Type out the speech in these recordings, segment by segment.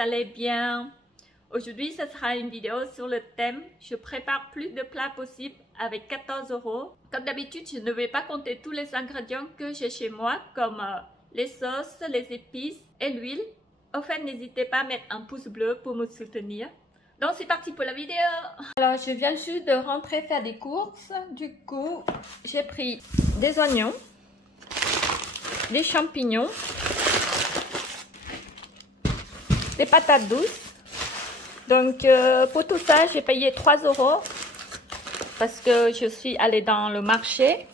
allez bien. Aujourd'hui, ce sera une vidéo sur le thème « Je prépare plus de plats possibles avec 14 €. Comme d'habitude, je ne vais pas compter tous les ingrédients que j'ai chez moi, comme les sauces, les épices et l'huile. Au fait, n'hésitez pas à mettre un pouce bleu pour me soutenir. Donc, c'est parti pour la vidéo. Alors, je viens juste de rentrer faire des courses. Du coup, j'ai pris des oignons, des champignons, des patates douces. Donc, pour tout ça, j'ai payé 3 € parce que je suis allée dans le marché.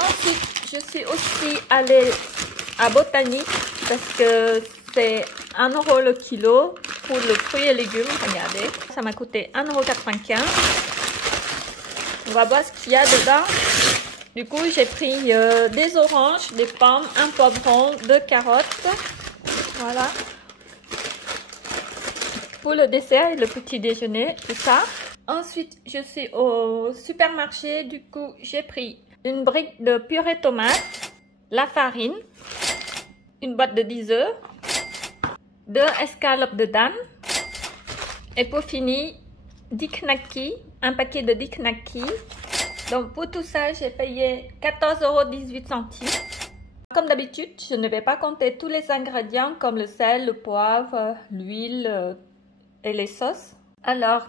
Ensuite, je suis aussi allée à Botanique parce que c'est 1 € le kilo pour le fruits et légumes. Regardez, ça m'a coûté 1,95 €. On va voir ce qu'il y a dedans. Du coup, j'ai pris des oranges, des pommes, un poivron, 2 carottes. Voilà. Pour le dessert et le petit déjeuner, tout ça. Ensuite, je suis au supermarché. Du coup, j'ai pris une brique de purée tomate, la farine, une boîte de 10 œufs, 2 escalopes de dinde. Et pour finir, 10 knackis, un paquet de 10 knackis. Donc pour tout ça, j'ai payé 14,18 €. Comme d'habitude, je ne vais pas compter tous les ingrédients comme le sel, le poivre, l'huile et les sauces. Alors,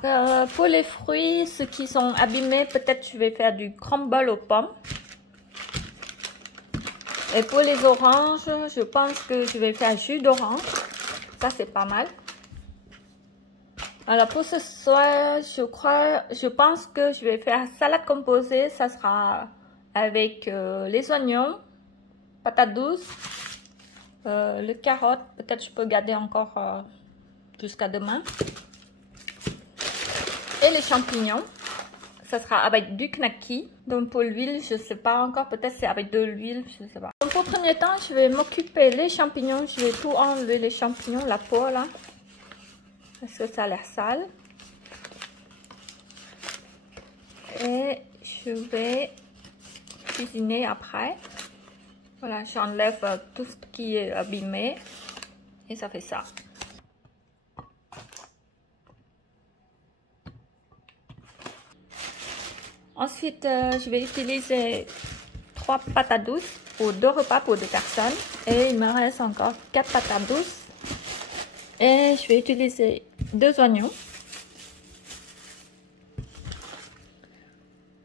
pour les fruits, ceux qui sont abîmés, peut-être je vais faire du crumble aux pommes. Et pour les oranges, je pense que je vais faire jus d'orange. Ça, c'est pas mal. Alors, pour ce soir, je pense que je vais faire salade composée. Ça sera avec les oignons, patates douces, le carotte. Peut-être je peux garder encore jusqu'à demain. Et les champignons, ça sera avec du knacki. Donc pour l'huile, je ne sais pas encore, peut-être c'est avec de l'huile, je ne sais pas. Donc pour le premier temps, je vais m'occuper des champignons. Je vais tout enlever les champignons, la peau là. Parce que ça a l'air sale. Et je vais cuisiner après. Voilà, j'enlève tout ce qui est abîmé. Et ça fait ça. Ensuite, je vais utiliser 3 patates douces pour 2 repas pour 2 personnes. Et il me reste encore 4 patates douces. Et je vais utiliser 2 oignons.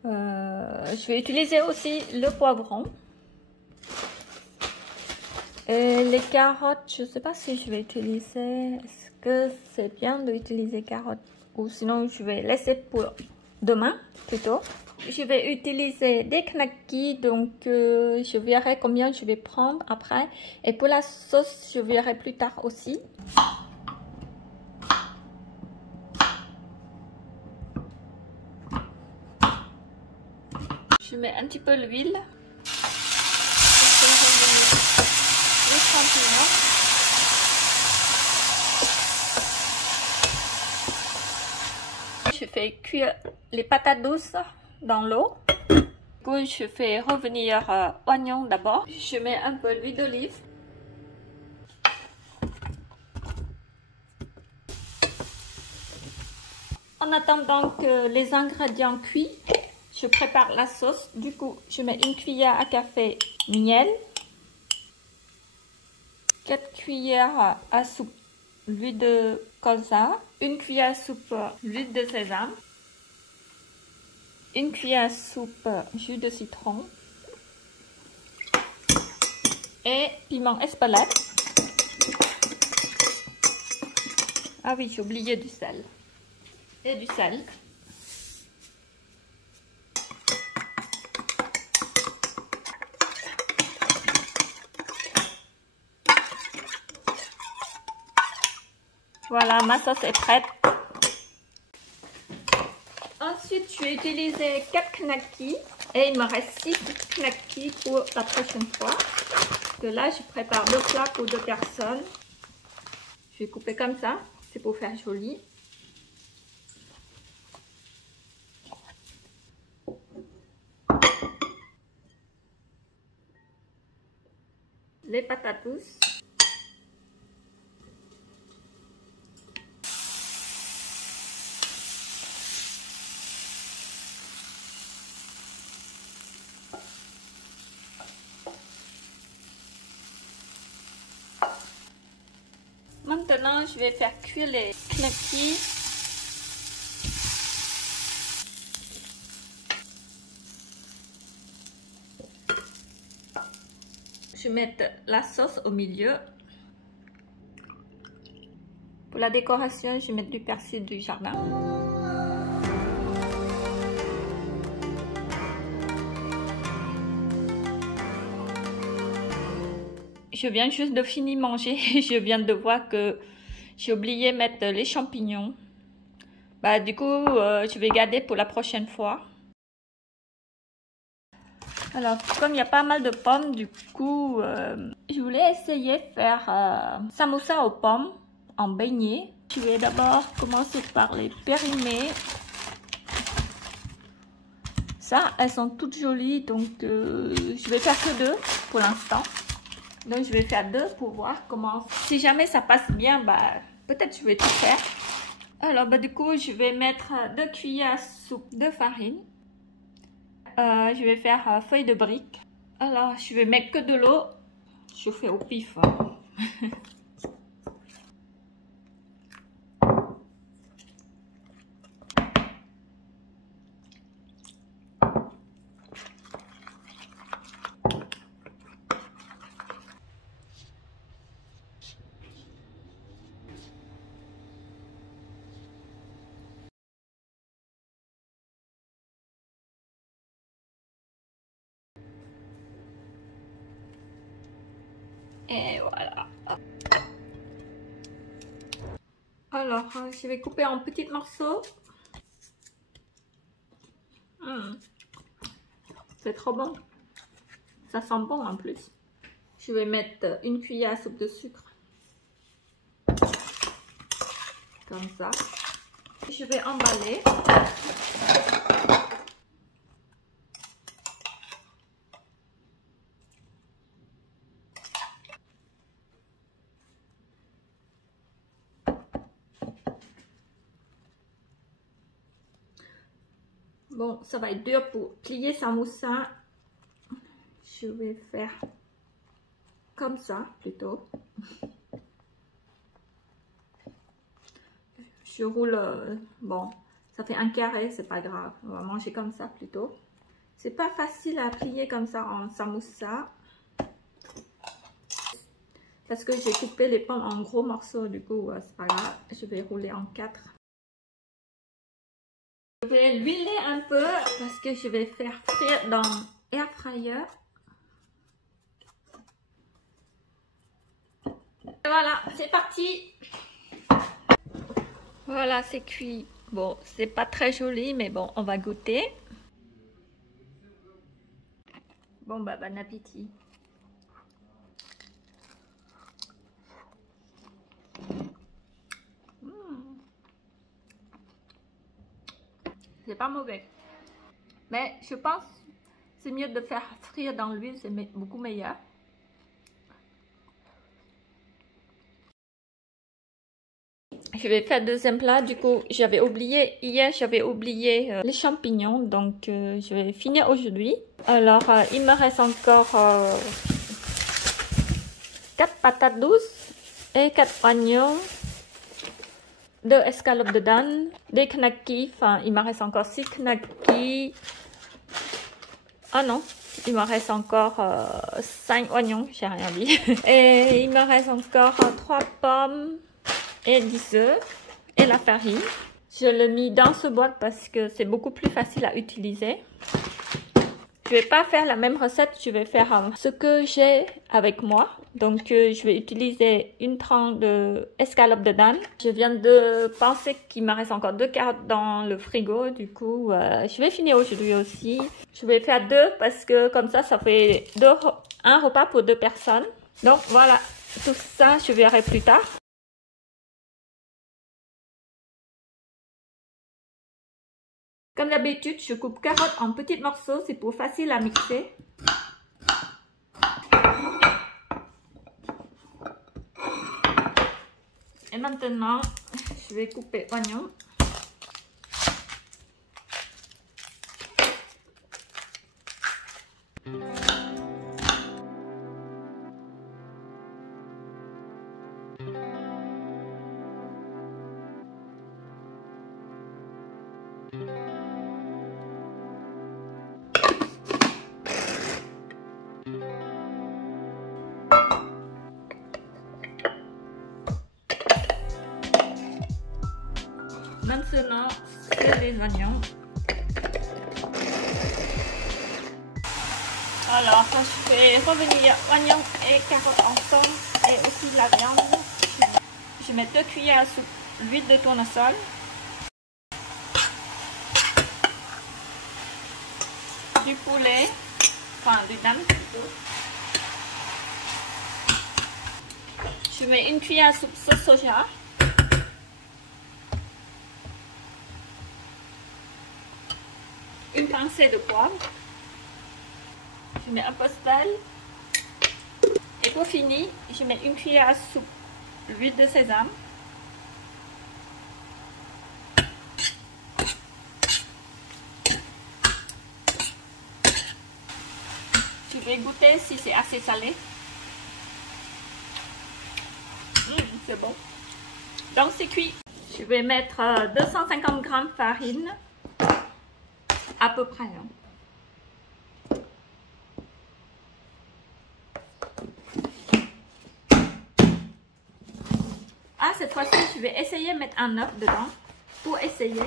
Je vais utiliser aussi le poivron. Et les carottes, je ne sais pas si je vais utiliser. Est-ce que c'est bien d'utiliser carottes? Ou sinon, je vais laisser pour demain plutôt. Je vais utiliser des knackis, donc je verrai combien je vais prendre après. Et pour la sauce, je verrai plus tard aussi. Je mets un petit peu l'huile. Les champignons. Je fais cuire les patates douces dans l'eau. Puis je fais revenir oignons d'abord. Je mets un peu d'huile d'olive. En attendant que les ingrédients cuisent, je prépare la sauce. Du coup, je mets une cuillère à café miel, 4 cuillères à soupe l'huile de colza, 1 cuillère à soupe l'huile de sésame, 1 cuillère à soupe jus de citron et piment espelette. Ah oui, j'ai oublié du sel. Et du sel. Voilà, ma sauce est prête. Ensuite, je vais utiliser 4 knackis et il me reste 6 knackis pour la prochaine fois. Parce que là, je prépare 2 plats pour 2 personnes. Je vais couper comme ça, c'est pour faire joli. Les patates douces. Maintenant, je vais faire cuire les knackis. Je vais mettre la sauce au milieu. Pour la décoration, je vais mettre du persil du jardin. Je viens juste de finir manger. Je viens de voir que j'ai oublié de mettre les champignons. Du coup, je vais garder pour la prochaine fois. Alors, comme il y a pas mal de pommes, du coup, je voulais essayer de faire samosa aux pommes en beignet. Je vais d'abord commencer par les périmer. Ça, elles sont toutes jolies, donc je vais faire que 2 pour l'instant. Donc, je vais faire 2 pour voir comment... Si jamais ça passe bien, peut-être je vais tout faire. Alors, du coup, je vais mettre 2 cuillères à soupe de farine. Je vais faire feuille de brique. Alors, je vais mettre que de l'eau. Je fais au pif. Et voilà. Alors, je vais couper en petits morceaux. C'est trop bon. Ça sent bon en plus. Je vais mettre 1 cuillère à soupe de sucre. Comme ça. Je vais emballer. Bon, ça va être dur pour plier samosa. Je vais faire comme ça plutôt. Je roule, bon, ça fait un carré, c'est pas grave. On va manger comme ça plutôt. C'est pas facile à plier comme ça en samosa. Parce que j'ai coupé les pommes en gros morceaux, du coup, c'est pas grave. Je vais rouler en 4. Je vais l'huiler un peu parce que je vais faire frire dans air fryer. Voilà, c'est parti. Voilà, c'est cuit. Bon, c'est pas très joli, mais bon, on va goûter. Bon, bon appétit. C'est pas mauvais. Mais je pense que c'est mieux de faire frire dans l'huile, c'est beaucoup meilleur. Je vais faire deuxième plat. Du coup, j'avais oublié, hier j'avais oublié les champignons. Donc, je vais finir aujourd'hui. Alors, il me reste encore 4 patates douces et 4 oignons. 2 escalopes de dinde, des knackis, enfin il me reste encore 6 knackis. Ah non, il me reste encore 5 oignons, j'ai rien dit. Et il me reste encore 3 pommes et 10 œufs et la farine. Je l'ai mis dans ce boîte parce que c'est beaucoup plus facile à utiliser. Je vais pas faire la même recette, je vais faire ce que j'ai avec moi. Donc je vais utiliser une tranche de escalope de dinde. Je viens de penser qu'il me reste encore 2 carottes dans le frigo. Du coup, je vais finir aujourd'hui aussi. Je vais faire 2 parce que comme ça fait un repas pour 2 personnes. Donc voilà, tout ça je verrai plus tard. Comme d'habitude, je coupe carottes en petits morceaux, c'est pour facile à mixer. Et maintenant, je vais couper oignons. Maintenant, c'est les oignons. Alors, je fais revenir oignons et carottes ensemble et aussi la viande. Je mets 2 cuillères à soupe d'huile de tournesol. Du poulet, enfin du dame plutôt. Je mets 1 cuillère à soupe sauce soja. Une pincée de poivre. Je mets un peu de sel. Et pour finir, je mets 1 cuillère à soupe d'huile de sésame. Je vais goûter si c'est assez salé. C'est bon. Donc c'est cuit. Je vais mettre 250 g de farine. À peu près. Ah, cette fois-ci, je vais essayer de mettre un œuf dedans. Pour essayer.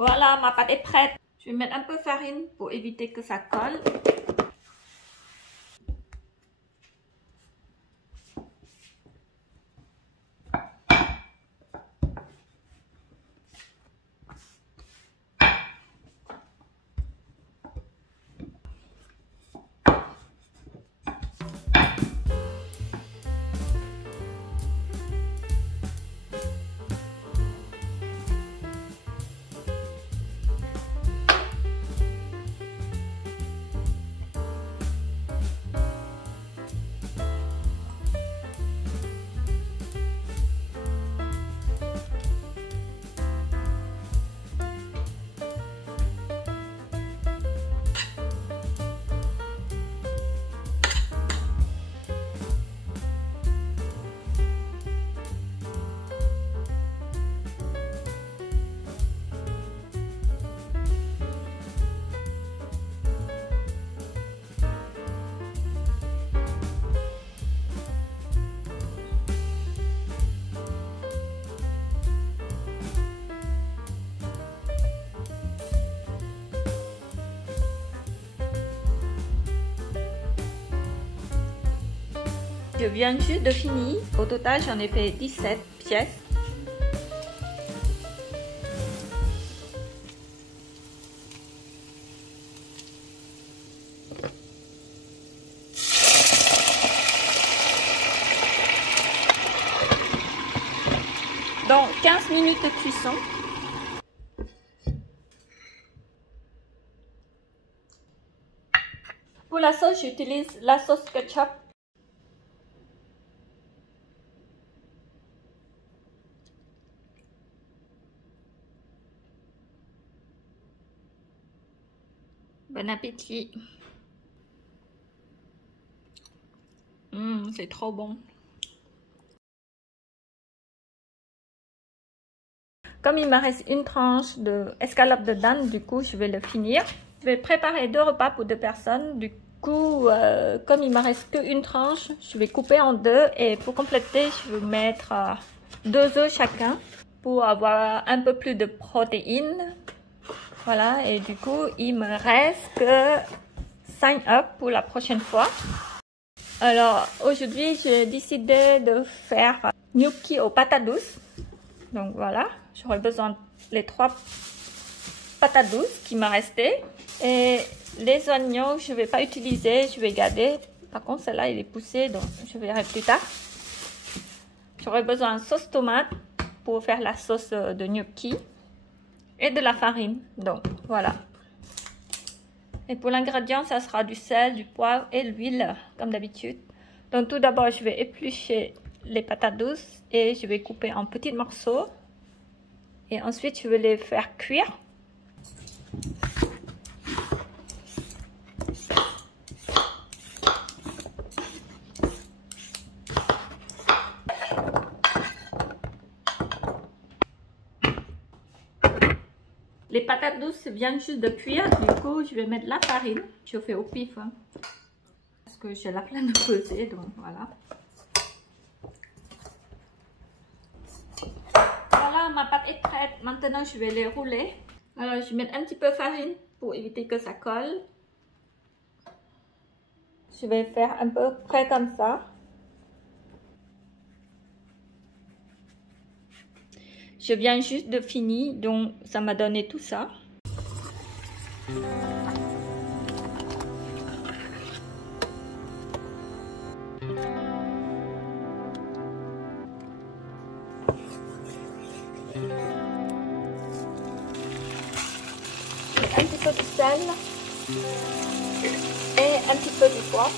Voilà, ma pâte est prête. Je vais mettre un peu de farine pour éviter que ça colle. Je viens juste de finir. Au total, j'en ai fait 17 pièces. Donc 15 minutes de cuisson. Pour la sauce, j'utilise la sauce ketchup. Bon appétit. C'est trop bon. Comme il me reste une tranche de escalope de dinde, du coup, je vais le finir. Je vais préparer 2 repas pour 2 personnes. Du coup, comme il me reste qu'une tranche, je vais couper en 2. Et pour compléter, je vais mettre 2 œufs chacun pour avoir un peu plus de protéines. Voilà, et du coup, il me reste que 5 œufs pour la prochaine fois. Alors, aujourd'hui, j'ai décidé de faire gnocchi aux patates douces. Donc voilà, j'aurai besoin les 3 patates douces qui me restaient. Et les oignons, je ne vais pas utiliser, je vais garder. Par contre, celle-là, il est poussé, donc je verrai plus tard. J'aurai besoin de sauce tomate pour faire la sauce de gnocchi et de la farine. Donc, voilà. Et pour l'ingrédient, ça sera du sel, du poivre et l'huile, comme d'habitude. Donc, tout d'abord, je vais éplucher les patates douces et je vais couper en petits morceaux. Et ensuite, je vais les faire cuire. Les patates douces viennent juste de cuire, du coup je vais mettre la farine. Je fais au pif, hein, parce que j'ai la flemme de peser, donc voilà. Voilà, ma pâte est prête. Maintenant je vais les rouler. Alors je vais mettre un petit peu de farine pour éviter que ça colle. Je vais faire un peu près comme ça. Je viens juste de finir, donc ça m'a donné tout ça. Un petit peu de sel et un petit peu de poivre.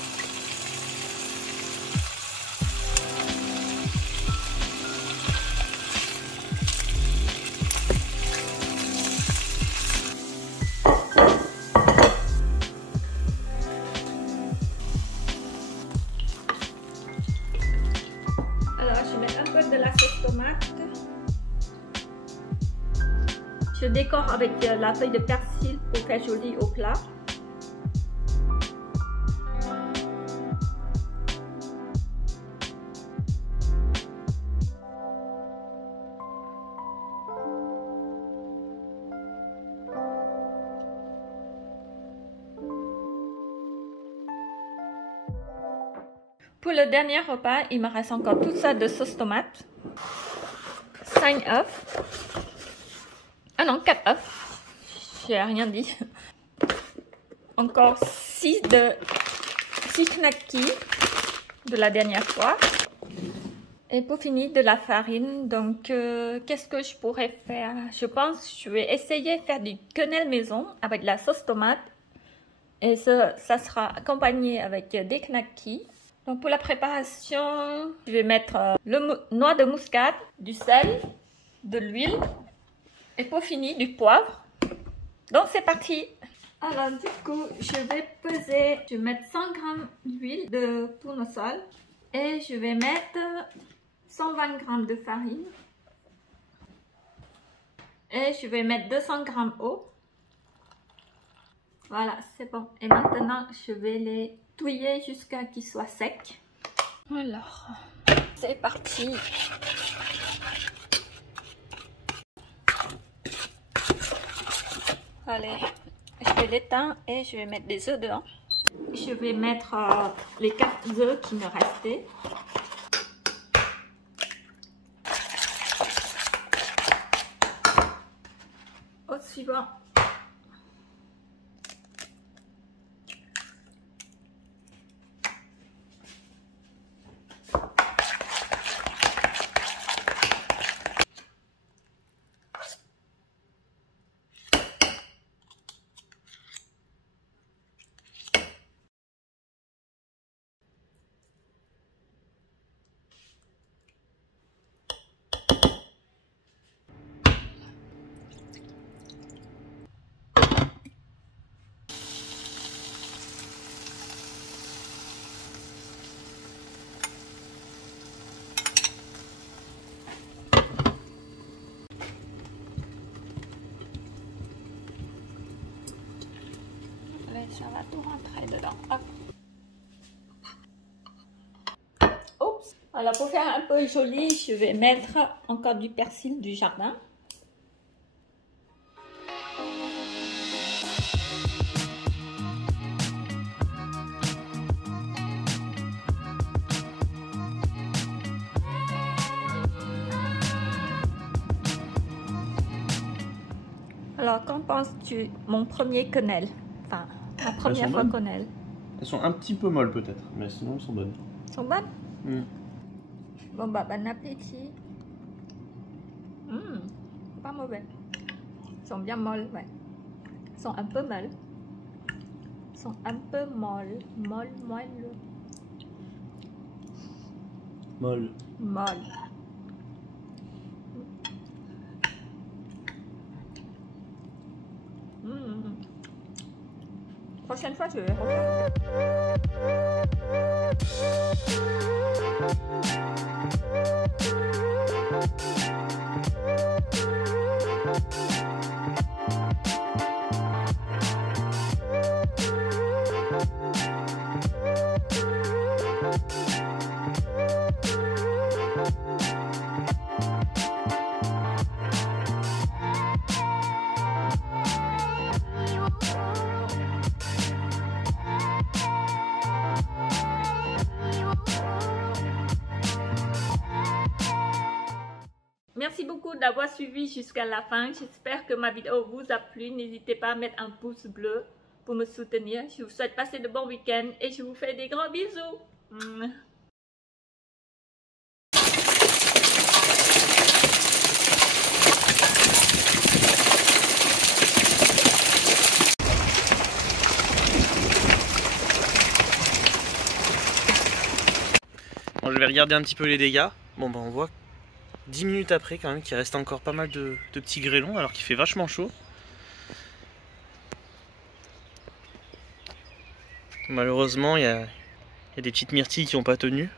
De la sauce tomate. Je décore avec la feuille de persil pour faire joli au plat. Pour le dernier repas, il me reste encore tout ça de sauce tomate. 5 œufs. Ah non, 4 œufs. J'ai rien dit. Encore 6 knackis de la dernière fois. Et pour finir, de la farine. Donc, qu'est-ce que je pourrais faire? Je pense que je vais essayer de faire du quenelle maison avec de la sauce tomate. Et ça sera accompagné avec des knackis. Donc pour la préparation, je vais mettre le noix de muscade, du sel, de l'huile et pour finir du poivre. Donc c'est parti. Alors du coup, je vais peser, je vais mettre 100 g d'huile de tournesol et je vais mettre 120 g de farine et je vais mettre 200 g d'eau. Voilà, c'est bon. Et maintenant, je vais les touiller jusqu'à ce qu'ils soient secs. Alors, c'est parti. Allez, je vais l'éteindre et je vais mettre des œufs dedans. Je vais mettre les 4 œufs qui me restaient. Au suivant. Ça va tout rentrer dedans. Hop. Oups. Alors pour faire un peu joli, je vais mettre encore du persil du jardin. Alors, qu'en penses-tu? Mon premier quenelle. Enfin, ma première fois quenelle. Elles sont un petit peu molles peut-être, mais sinon elles sont bonnes. Elles sont bonnes? Bon bah, bon appétit. Pas mauvais. Elles sont bien molles, ouais. Elles sont un peu molles. Elles sont un peu molles. Molles. Prochaine fois, je vais refaire. Merci beaucoup d'avoir suivi jusqu'à la fin. J'espère que ma vidéo vous a plu. N'hésitez pas à mettre un pouce bleu pour me soutenir. Je vous souhaite passer de bons week-ends et je vous fais des grands bisous. Bon, je vais regarder un petit peu les dégâts. Bon bah on voit 10 minutes après quand même qu'il reste encore pas mal de petits grêlons alors qu'il fait vachement chaud. Malheureusement il y a des petites myrtilles qui n'ont pas tenu.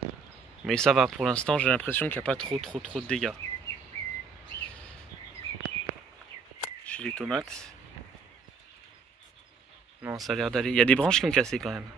Mais ça va, pour l'instant j'ai l'impression qu'il n'y a pas trop de dégâts. Chez les tomates. Non, ça a l'air d'aller. Il y a des branches qui ont cassé quand même.